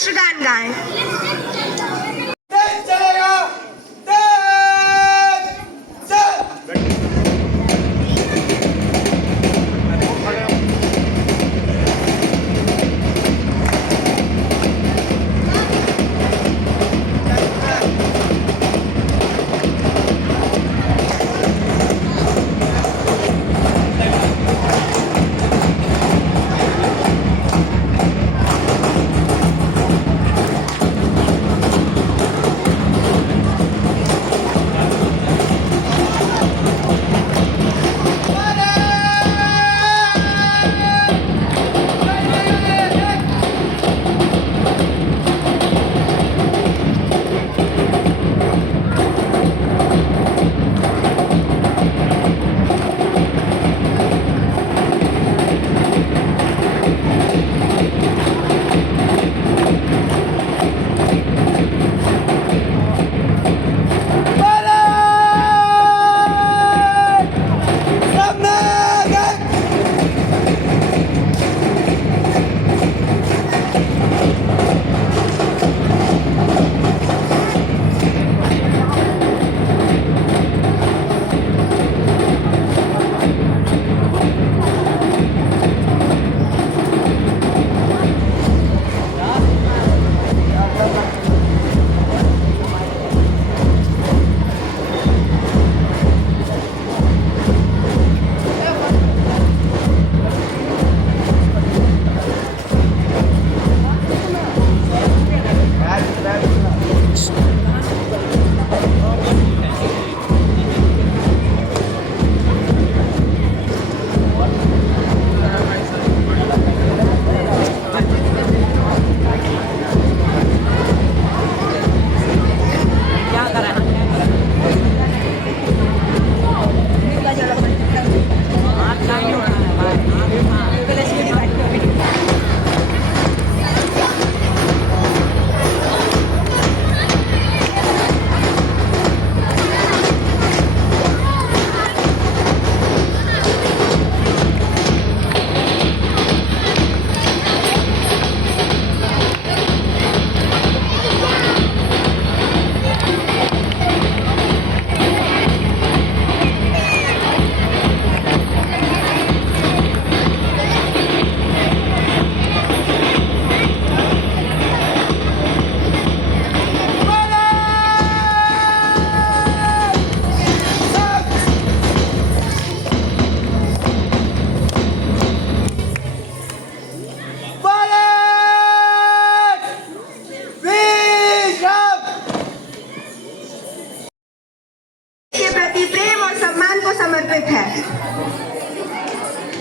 राष्ट्रगान गाएं।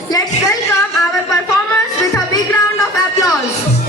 Let's welcome our performers with a big round of applause.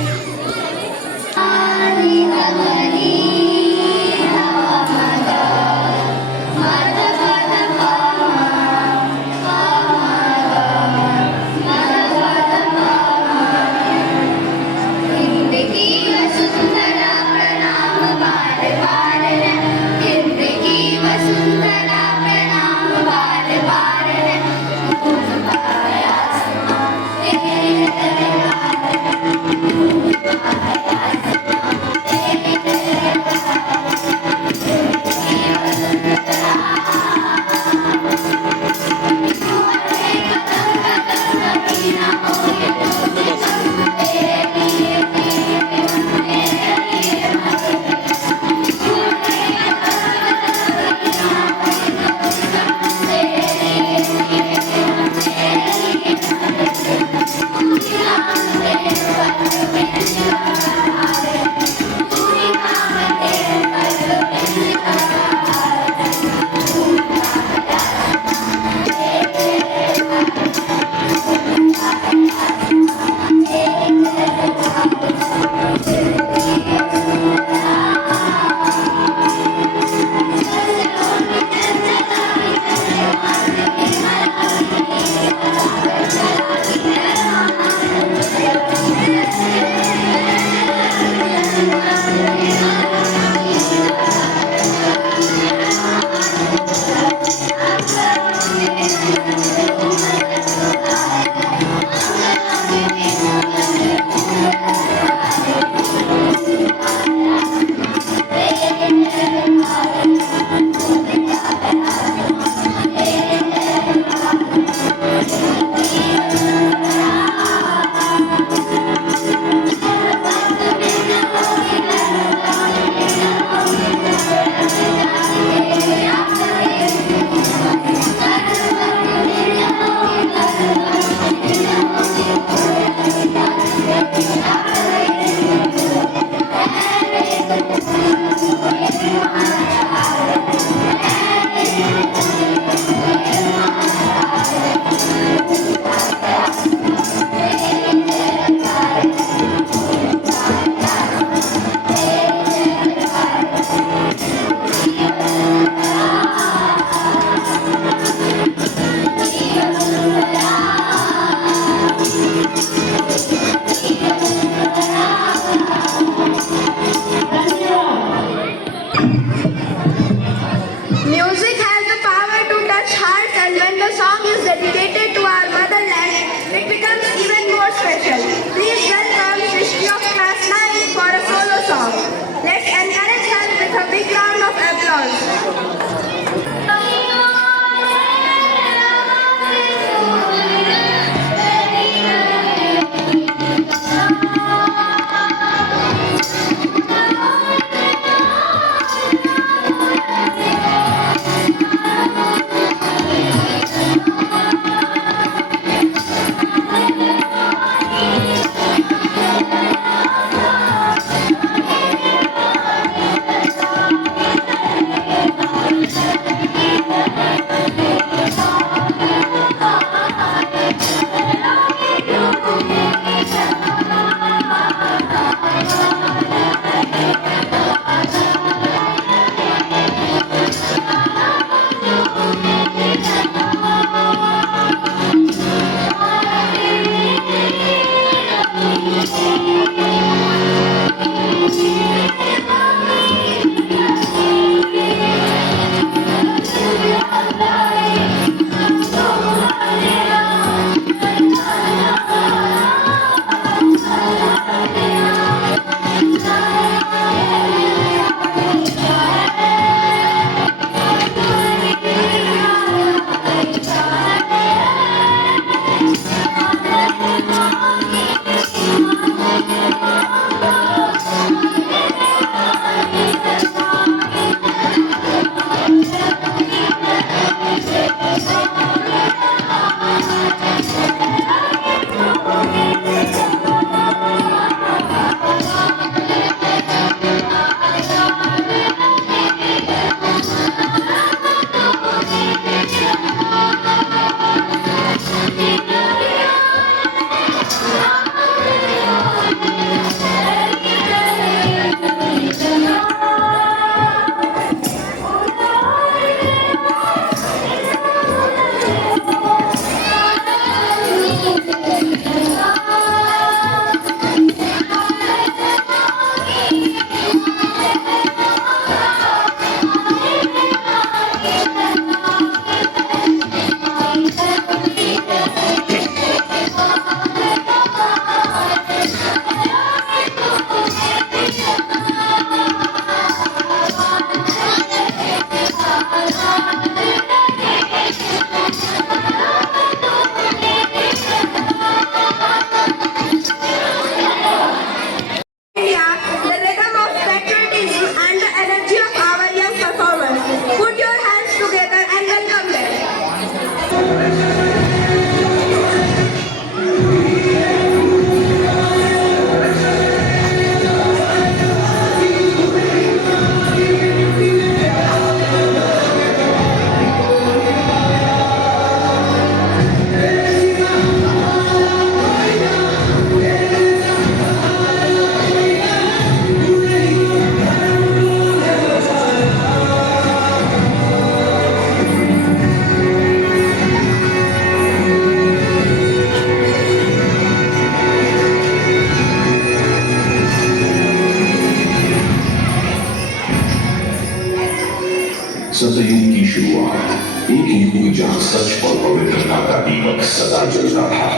युग जहां सच और पवित्रता का दीपक सदा जलता था।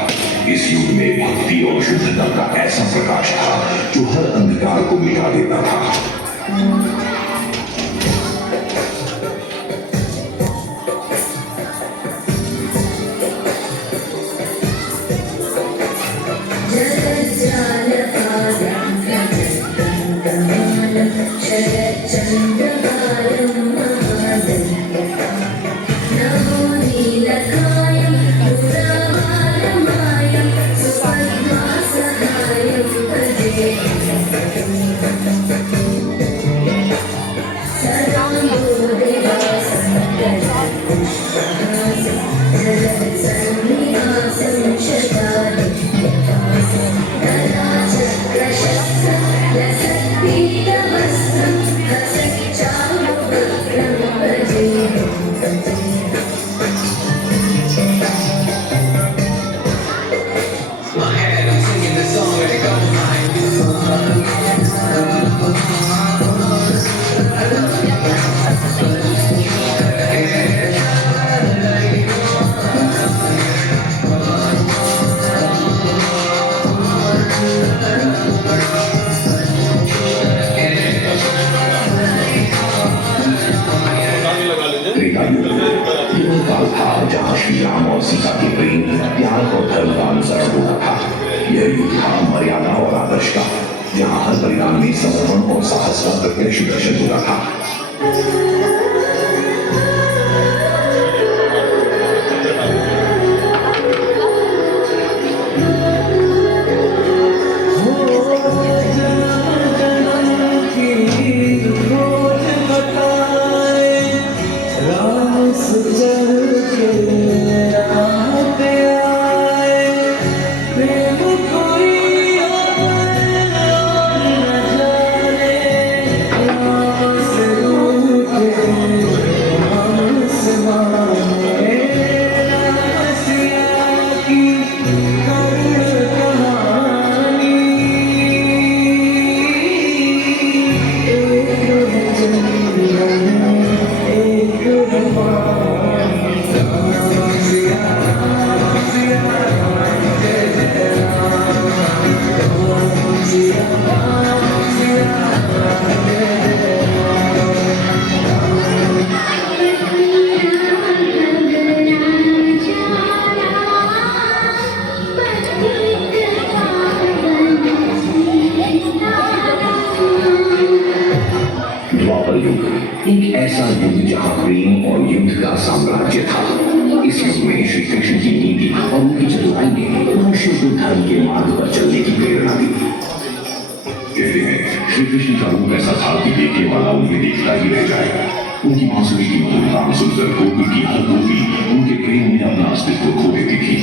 इस युग में भक्ति और शुद्धता का ऐसा प्रकाश था जो हर अंधकार को मिटा देता था। जहां श्री राम और सीता के प्रेम, त्याग और धर्म का अनुसरण होता था। यह युग था मर्यादा और आदर्श का, जहां हर परिणाम में समर्पण और साहस का प्रत्यक्ष दर्शन होता था। एक ऐसा युग जहां प्रेम और युद्ध का साम्राज्य था। इस युग में श्री कृष्ण की नीति और उनकी चतुराई ने मनुष्य को धर्म के मार्ग पर चलने की प्रेरणा दी। कहते हैं श्री कृष्ण का रूप ऐसा था कि देखने वाला उन्हें देखता ही रह जाएगा। उनकी बांसुरी की मधुर नाम सुनकर गोपी की हर गोपी उनके प्रेम में अपना अस्तित्व खो देती थी।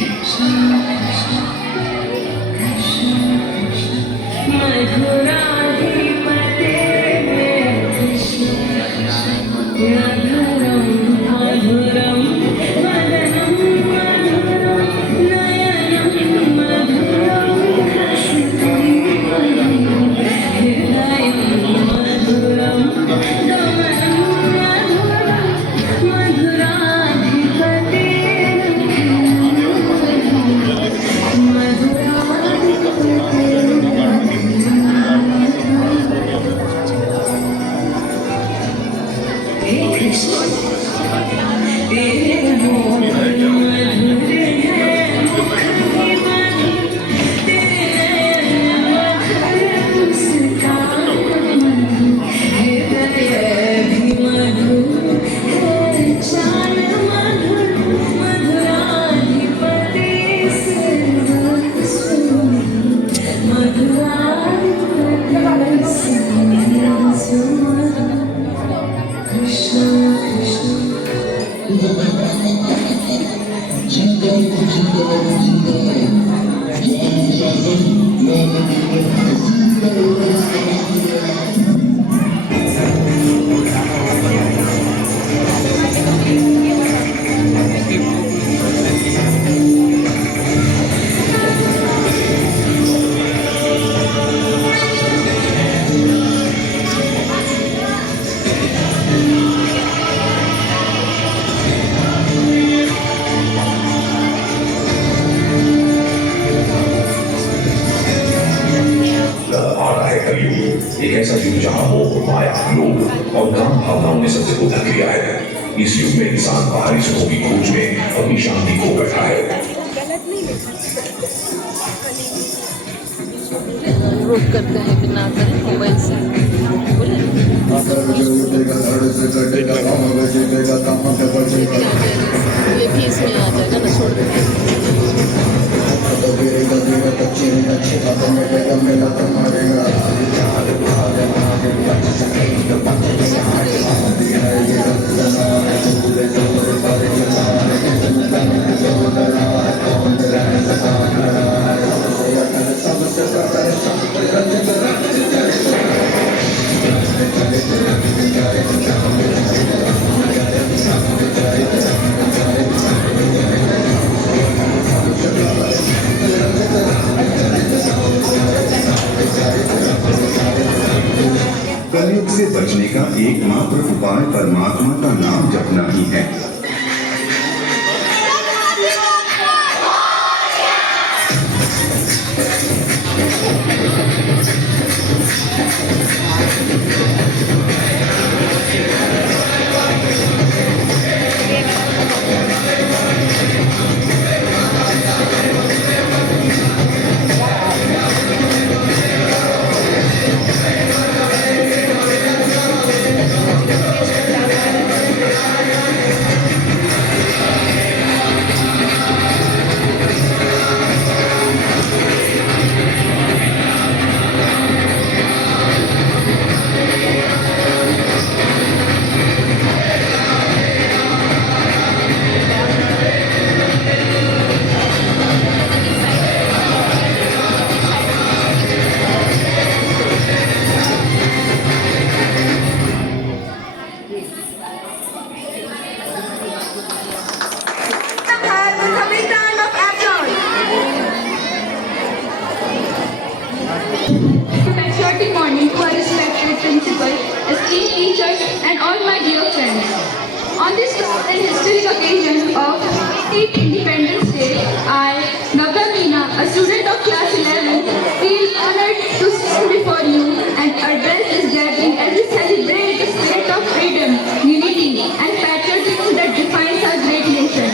एक ऐसा युग जहां मोह, माया, लोभ और काम भावनाओं ने सबसे को ढक लिया है। इस युग में इंसान बाहरी सुखों की खोज में अपनी शांति खो बैठा है। रोक करते हैं कि ना करें मोबाइल से बोले ये भी इसमें आ जाएगा ना, छोड़ कलयुग से बचने का एकमात्र उपाय परमात्मा का नाम जपना ही है। Patriotic morning to our respected principal, esteemed teachers, and all my dear friends. On this proud and historic occasion of 18th Independence Day, I, Navya Meena, a student of class 11, feel honored to stand before you and address this gathering as we celebrate the spirit of freedom, unity, and patriotism that defines our great nation.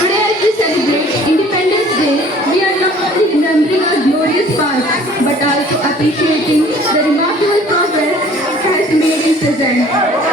Today, as we celebrate Independence Day, we are not only remembering our glorious past, but also appreciating the remarkable progress it has made in present.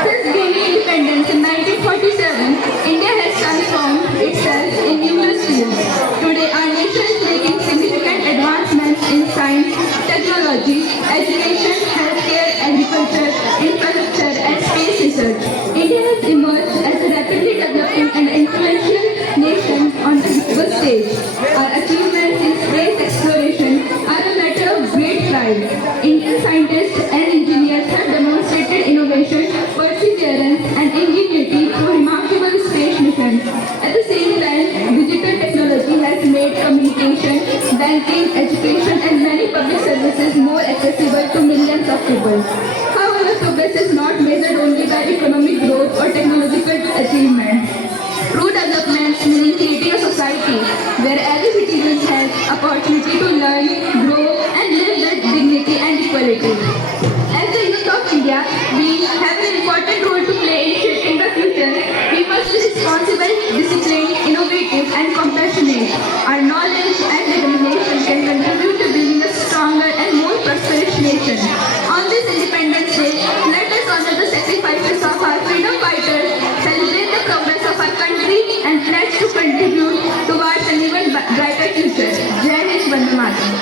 Since gaining independence in 1947, India has transformed itself in numerous fields. Today, our nation is making significant advancements in science, technology, education, healthcare, agriculture, infrastructure, and space research. India has emerged as a rapidly developing and influential nation on the global stage. Our achievements in space exploration are a matter of great pride. Indian scientists and engineers have demonstrated innovation, perseverance, and ingenuity through remarkable space missions. At the same time, digital technology has made communication, banking, education, and many public services more accessible to millions of people. However, progress is not measured only by economic growth or technological achievement. True development meaning creating a society where every citizen has opportunity to learn, grow, and live with dignity and equality. As the youth of India, we have an important role to play in shaping the future. We must be responsible, disciplined, innovative, and compassionate. Our knowledge and determination can contribute to building a stronger and more prosperous nation. On this Independence Day, let us honor the sacrifices of our freedom fighters, celebrate the progress of our country, and pledge to contribute towards an even brighter future. Jai Hind, Vande Mataram.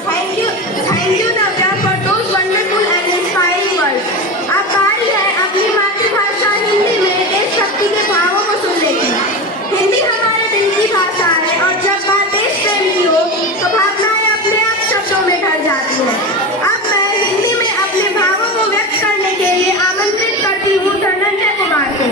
Thank you Navya for those wonderful and inspiring words. अब बारी है अपनी मातृभाषा हिंदी में देशभक्ति के भावों को सुनने की। हिंदी हमारे दिल की भाषा है और जब बात देश प्रेम की हो तो भावनाएं अपने आप शब्दों में ढल जाती हैं। अब मैं हिंदी में अपने भावों को व्यक्त करने के लिए आमंत्रित करती हूँ धनंजय कुमार को।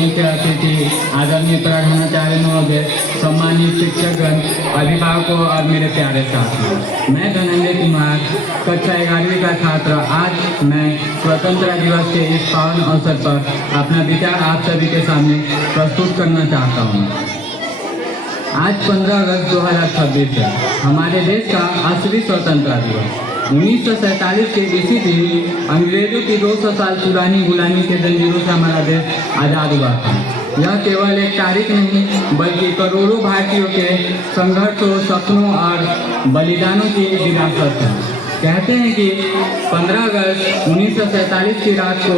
मुख्य अतिथि आदरणीय प्रधानाचार्य महोदय, सम्मानित शिक्षकगण, अभिभावकों और मेरे प्यारे साथियों, मैं धनंजय कुमार कक्षा 11वीं का छात्र आज मैं स्वतंत्रता दिवस के इस पावन अवसर पर अपना विचार आप सभी के सामने प्रस्तुत करना चाहता हूँ। आज 15 अगस्त 2026 है हमारे देश का असली स्वतंत्रता दिवस। 1947 के इसी दिन अंग्रेजों की 200 साल पुरानी गुलामी के जंजीरों से हमारा देश आज़ाद हुआ था। यह केवल एक तारीख नहीं बल्कि करोड़ों भारतीयों के संघर्षों, सपनों और बलिदानों की विरासत है। कहते हैं कि 15 अगस्त 1947 की रात को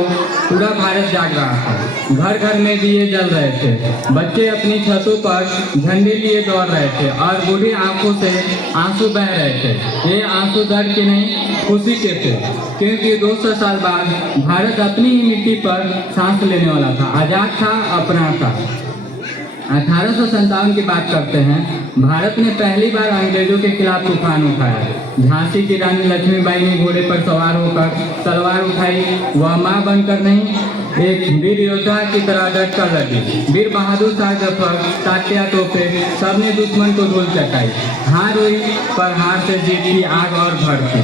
पूरा भारत जाग रहा था। घर घर में दिए जल रहे थे, बच्चे अपनी छतों पर झंडे लिए दौड़ रहे थे और बूढ़ी आंखों से आंसू बह रहे थे। ये आंसू दर्द के नहीं, खुशी के थे, क्योंकि 200 साल बाद भारत अपनी ही मिट्टी पर सांस लेने वाला था, आज़ाद था, अपना था। 1857 की बात करते हैं। भारत ने पहली बार अंग्रेजों के खिलाफ तूफान उठाया। झांसी की रानी लक्ष्मीबाई ने घोड़े पर सवार होकर तलवार उठाई। वह मां बनकर नहीं, एक वीर योद्धा की तरह डट कर लड़ी। वीर बहादुर शाह जफर, तात्या टोपे, सबने दुश्मन को धूल चटाई। हार हुई पर हार से जीत की आग और भड़की।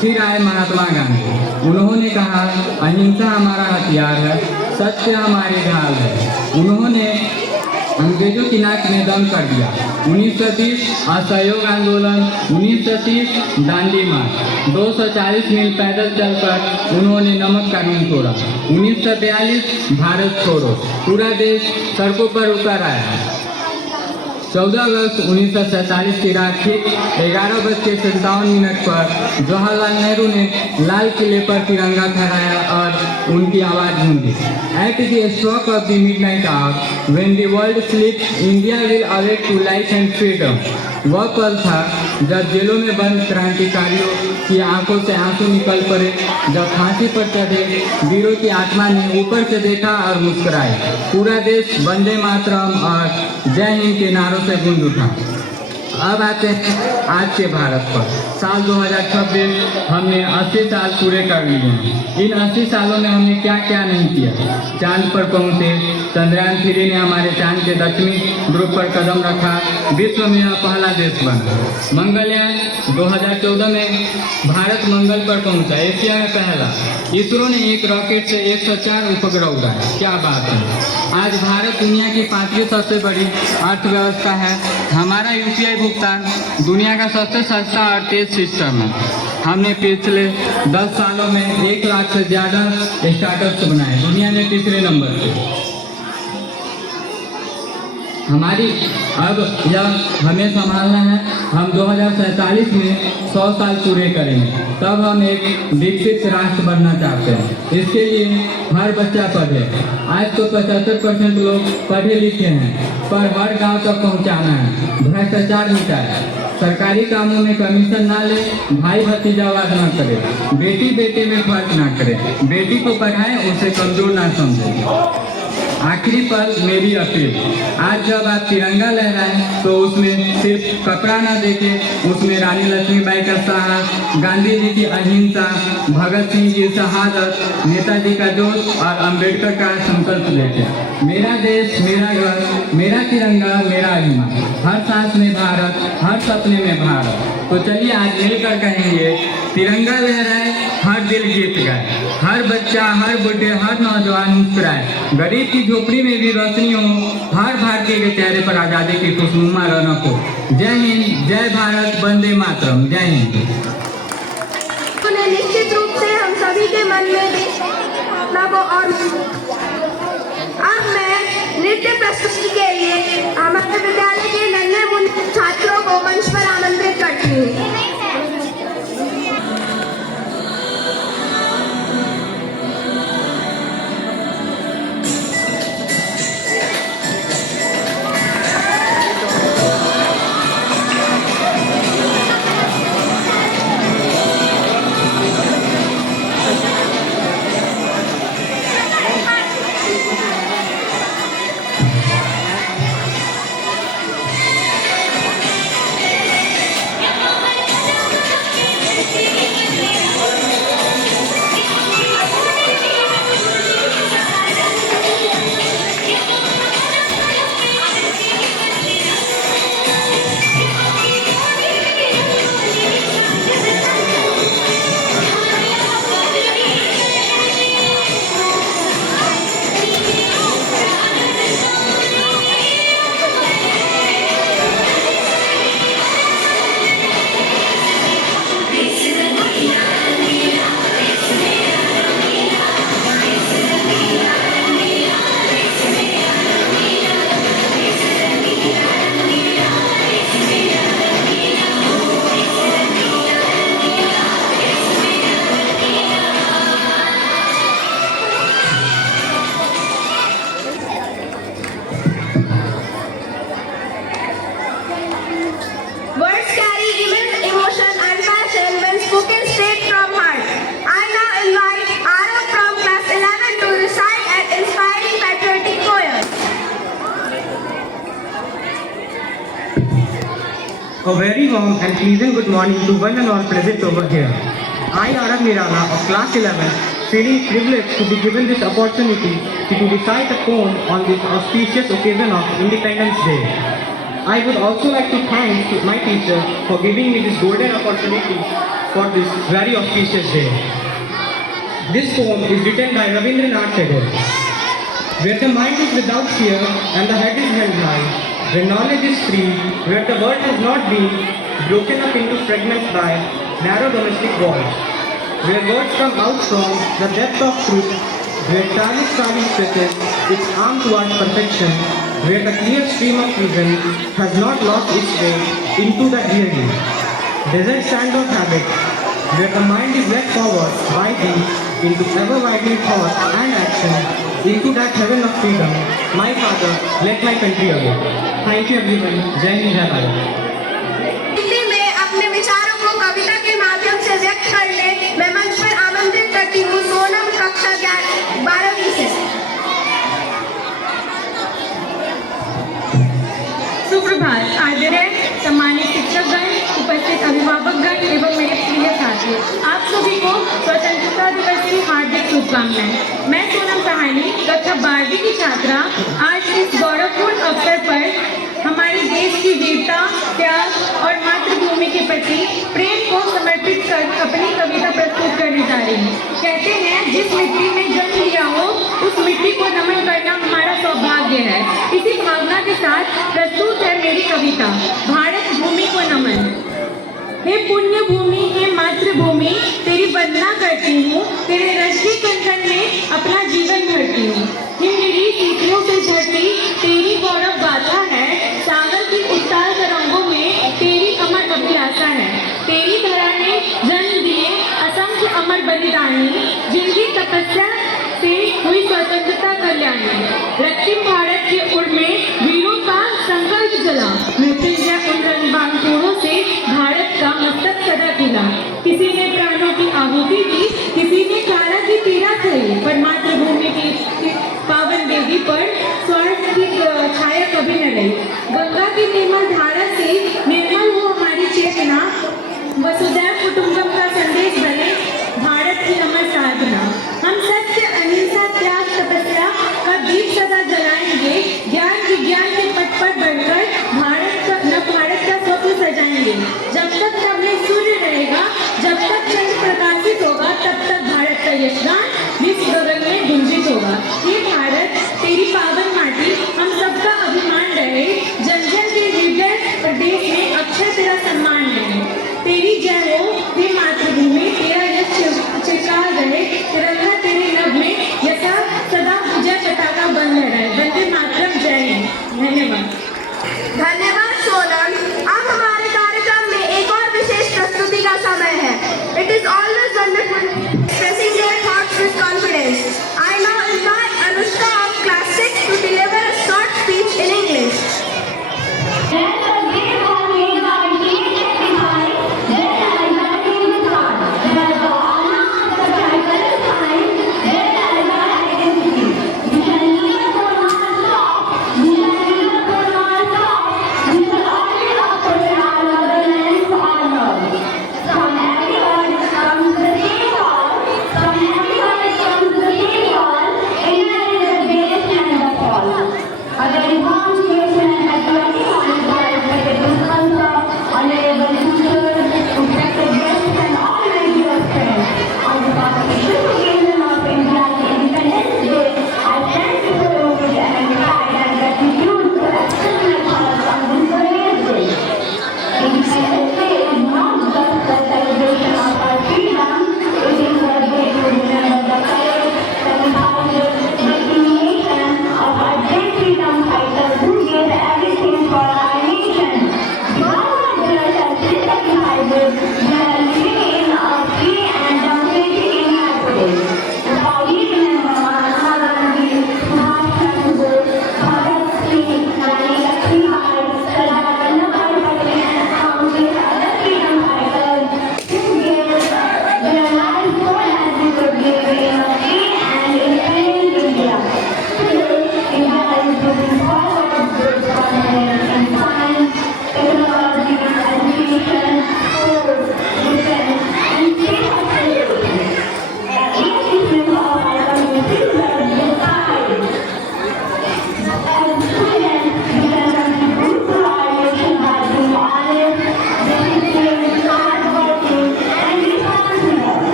फिर आए महात्मा गांधी। उन्होंने कहा, अहिंसा हमारा हथियार है, सत्य हमारी ढाल है। उन्होंने अंग्रेजों की नाक में दम कर दिया। 1930 असहयोग आंदोलन, 1930 दांडी मार्च, 240 मील पैदल चलकर उन्होंने नमक कानून तोड़ा। 1942 भारत छोड़ो, पूरा देश सड़कों पर उतर आया। 14 अगस्त 1947 की रात ठीक 11:57 पर जवाहरलाल नेहरू ने लाल किले पर तिरंगा फहराया और उनकी आवाज गूंजी। At the stroke of the midnight hour, when the world sleeps, India will awake to life and freedom. वह पल था जब जेलों में बंद क्रांतिकारियों की आंखों से आंसू निकल पड़े, जब फांसी पर चढ़े वीरों की आत्मा ने ऊपर से देखा और मुस्कुराई। पूरा देश वंदे मातरम और जय हिंद के नारों से गूंज उठा। अब आते हैं आज के भारत पर। साल 2026 हमने 80 साल पूरे कर लिए हैं। इन 80 सालों में हमने क्या क्या नहीं किया। चांद पर पहुंचे, चंद्रयान 3 ने हमारे चांद के दक्षिणी ध्रुव पर कदम रखा, विश्व में यह पहला देश बना। मंगलयान 2014 में भारत मंगल पर पहुंचा, एशिया में पहला। इसरो ने एक रॉकेट से 104 उपग्रह उड़ाए। क्या बात है। आज भारत दुनिया की 5वीं सबसे बड़ी अर्थव्यवस्था है। हमारा यूपीआई भुगतान दुनिया का सबसे सस्ता और तेज सिस्टम है। हमने पिछले 10 सालों में 1 लाख से ज़्यादा स्टार्टअप्स बनाए, दुनिया में तीसरे नंबर पे। हमारी अब यह हमें संभालना है। हम 2047 में 100 साल पूरे करेंगे, तब हम एक विकसित राष्ट्र बनना चाहते हैं। इसके लिए हर बच्चा पढ़े। आज तो 75% लोग पढ़े लिखे हैं, पर हर गांव तक पहुंचाना है। भ्रष्टाचार मिटाए, सरकारी कामों में कमीशन ना ले, भाई भतीजावाद ना करे, बेटी बेटे में फर्क ना करे, बेटी को पढ़ाएं, उसे कमजोर ना समझे। आखिरी पर मेरी अपील, आज जब आप तिरंगा लहराएं तो उसमें सिर्फ कपड़ा ना देखें, उसमें रानी लक्ष्मीबाई का साहस, गांधी जी की अहिंसा, भगत सिंह की शहादत, नेताजी का जोश और अंबेडकर का संकल्प देखें। मेरा देश मेरा घर, मेरा तिरंगा मेरा अभिमान, हर सांस में भारत, हर सपने में भारत। तो चलिए आज मिलकर कहेंगे, तिरंगा लहराए, हर दिल गीत गाए, हर बच्चा, हर बूढ़े, हर नौजवान मुस्कुराए, गरीब की झोपड़ी में भी रोशनी हो, हर भारतीय के चेहरे पर आजादी की खुशनुमा रौनक हो। जय हिंद, जय भारत, वंदे मातरम, जय हिंद। निश्चित रूप से हम सभी के मन में भावना को और अब मैं नृत्य प्रस्तुति के लिए हमारे विद्यालय के नन्हे मुन्ने छात्रों को मंच पर आमंत्रित करती हूँ। A very warm and pleasant good morning to one and all present over here. I, Arav Nirala of class 11, feeling privileged to be given this opportunity to recite a poem on this auspicious occasion of Independence Day. I would also like to thank my teacher for giving me this golden opportunity for this very auspicious day. This poem is written by Rabindranath Tagore. Where the mind is without fear and the head is held high, where knowledge is free, where the world has not been broken up into fragments by narrow domestic walls, where words come out from the depth of truth, where tireless study stretches its arm towards perfection, where the clear stream of reason has not lost its way into the dreary desert sand of habit, where the mind is led forward by thee into ever-widening thought and action, into that heaven of freedom. My Father, let my country away. Thank you everyone. Jai Hind, Jai Bharat. Hindi में अपने विचारों को कविता के माध्यम से व्यक्त करने मैं मंच पर आमंत्रित करती हूँ सोनम कक्षा 12वीं से। सुप्रभात आदरणीय सम्मानित शिक्षकगण, उपस्थित अभिभावकगण एवं मेरे प्रिय साथियों, आप सभी को स्वतंत्रता दिवस की हार्दिक शुभकामनाएं। मैं सोनम सहानी कक्षा 12वीं की छात्रा आज इस गौरवपूर्ण अवसर पर हमारे देश की वीरता, त्याग और मातृभूमि के प्रति प्रेम को समर्पित कर अपनी कविता प्रस्तुत करने जा रही हूँ। कहते हैं जिस मिट्टी में जन्म लिया हो उस मिट्टी को नमन करना हमारा सौभाग्य है। इसी भावना के साथ प्रस्तुत है मेरी कविता भारत भूमि को नमन। हे पुण्य भूमि, हे मातृभूमि, तेरी वंदना करती हूँ, तेरे रश्मि कंकण में अपना जीवन भरती हूँ। हिमगिरी सीखियों से झरती तेरी गौरव गाथा है, सागर की उत्ताल तरंगों में तेरी अमर अभिलाषा है। तेरी धरा ने जन्म दिए असंख्य अमर बलिदानी, जिनकी तपस्या से हुई स्वतंत्रता कल्याणी। रক্তিम भारत के उड़ में वीरों का संकल्प जला, मृत्युंजय उन रणबाण तोड़ों से भारत का मस्तक सदा खिला। किसी ने प्राणों की आहुति दी, किसी ने ज्वाला की पीड़ा सही, पर मातृभूमि की पावन वेदी पर स्वर्ण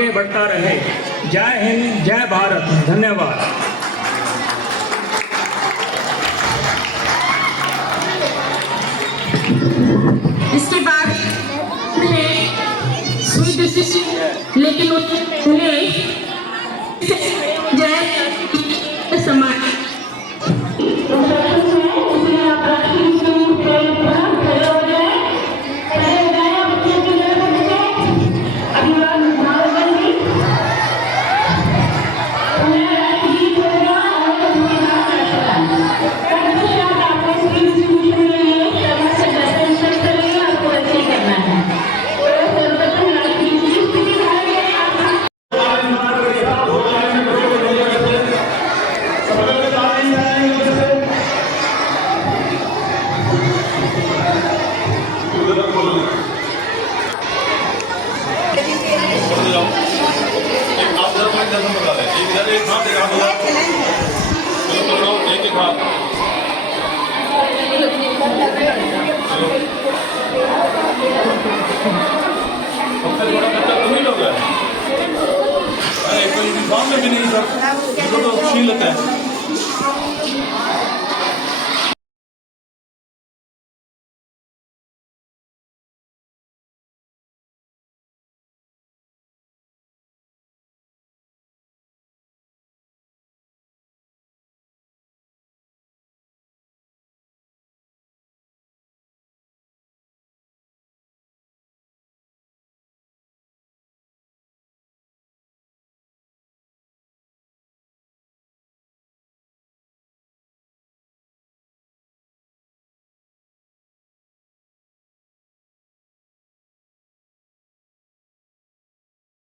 आगे बढ़ता रहे। जय हिंद, जय भारत, धन्यवाद। इसके बाद है स्वीट डिश, लेकिन उससे पहले